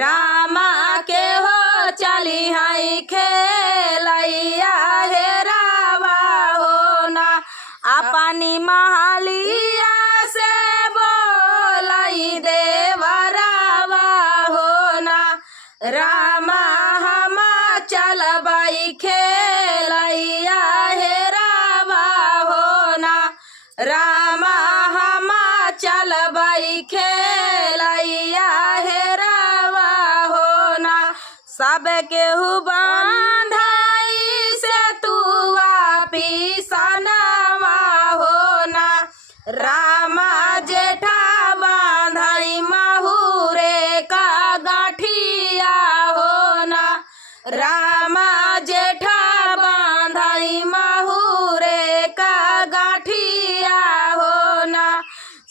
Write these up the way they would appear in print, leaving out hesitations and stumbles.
रामा के हो चली हई खेलैया हे रावा हो ना अपनी महलिया से बोलई देवरावा हो ना रामा हम चलबई खेलैया हे रावा हो ना रामा हम चलबई खेलैया हे रावा हो ना सब केहू बांधाई से तू पिसनवा हो ना रामा जेठा बांधाई महुरे का गाठिया हो ना रामा जेठा बांधाई महुरे का गाठिया हो ना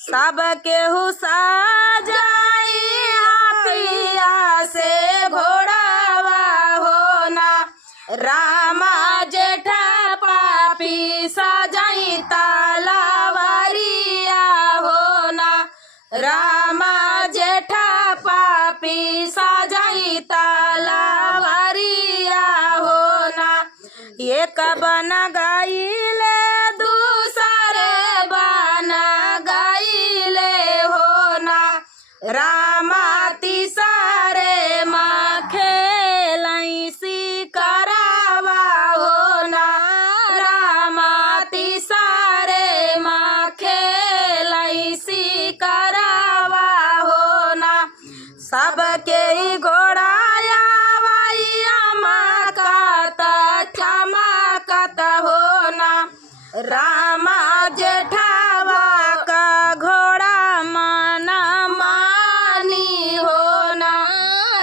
सब केहू सजाई हाथिया से घोड़ावा हो ना रामा जेठा पापी सजाई तलवारिया हो ना रामा जेठा पापी सजाई तलवारिया हो ना एक बन गईले दूसरे बन गईले हो ना रामा तीसरे माँ खेलई सिकरावा हो ना रामा तीसरे माँ खेलई सिकरावा हो ना सबके घोड़ाया वैया माकत ठमाकत हो ना रामा जेठावा का घोड़ा माना मानी हो ना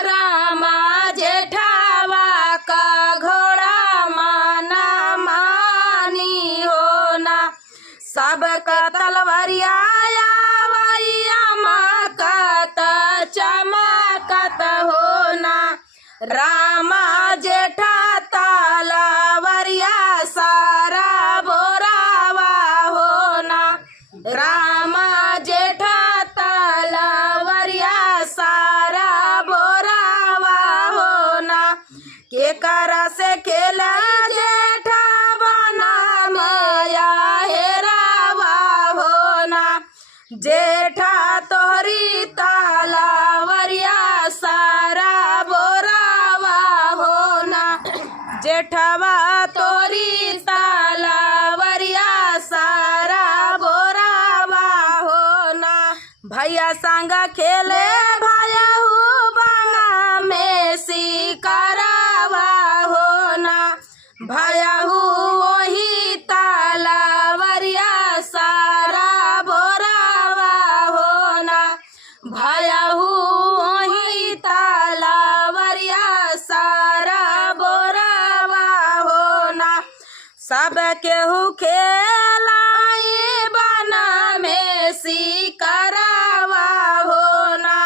रामा जेठावा का घोड़ा माना मानी हो ना सबका तलवारिया वैया माकत चमकत हो ना रामा जेठा तलवारिया सारा बोरावा हो ना रामा जेठा तलवारिया सारा बोरावा हो ना के करा से खेला जेठा बना माया हेरावा हो ना जेठा तोहरी तलवारिया सारा बोरावा हो ना जेठवा तोरी तलवारिया सारा बोरावा हो ना भैया संग खेले भैया बना में सिकरावा हो ना भैया वही तलवारिया सारा बोरावा हो ना भैया वही तलवारिया सारा बोरावा हो ना सब केहू खेलाई बना में सिकरावा हो ना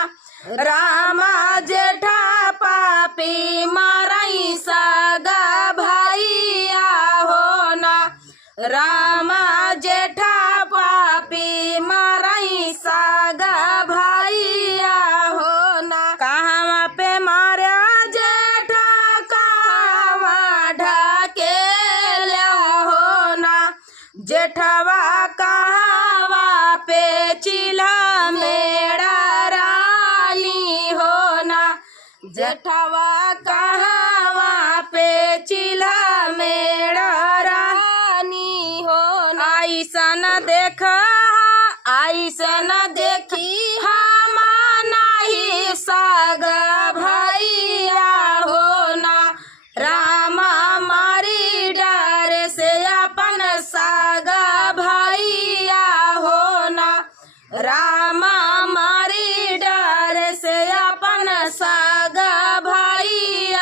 रामा जेठा पापी मारई सगा भैया हो ना रामा जेठा पापी मारई सगा भैया हो ना कहाँ पे मारा जेठा कहाँ ढकेला हो ना जेठवा कहाँ पे चिल्हा मेरा रानी हो ना जेठवा कहाँ पे चिल्हा मेरा रानी हो ना ऐसन देखा ऐसन देखी हम नहीं सगा भैया हो ना रामा मारी डर से अपन सगा भैया हो ना रामा मारी डर से अपन सगा भैया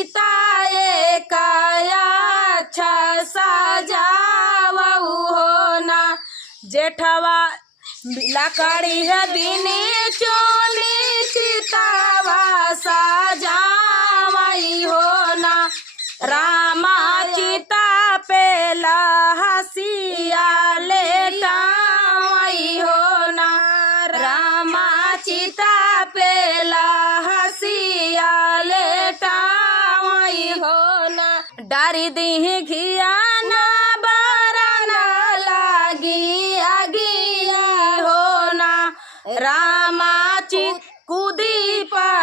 चिताए काया अच्छा सजावऊ हो ना जेठवा लकड़ी है बिनी चोली चितावा सजावई हो ना रामा चिता पे हसिया लेटावई हो ना रामा चिता पे हसिया लेटावई हो ना डारी दी घिया ना बरना लागी आगिया हो ना रामा चित कूदी पर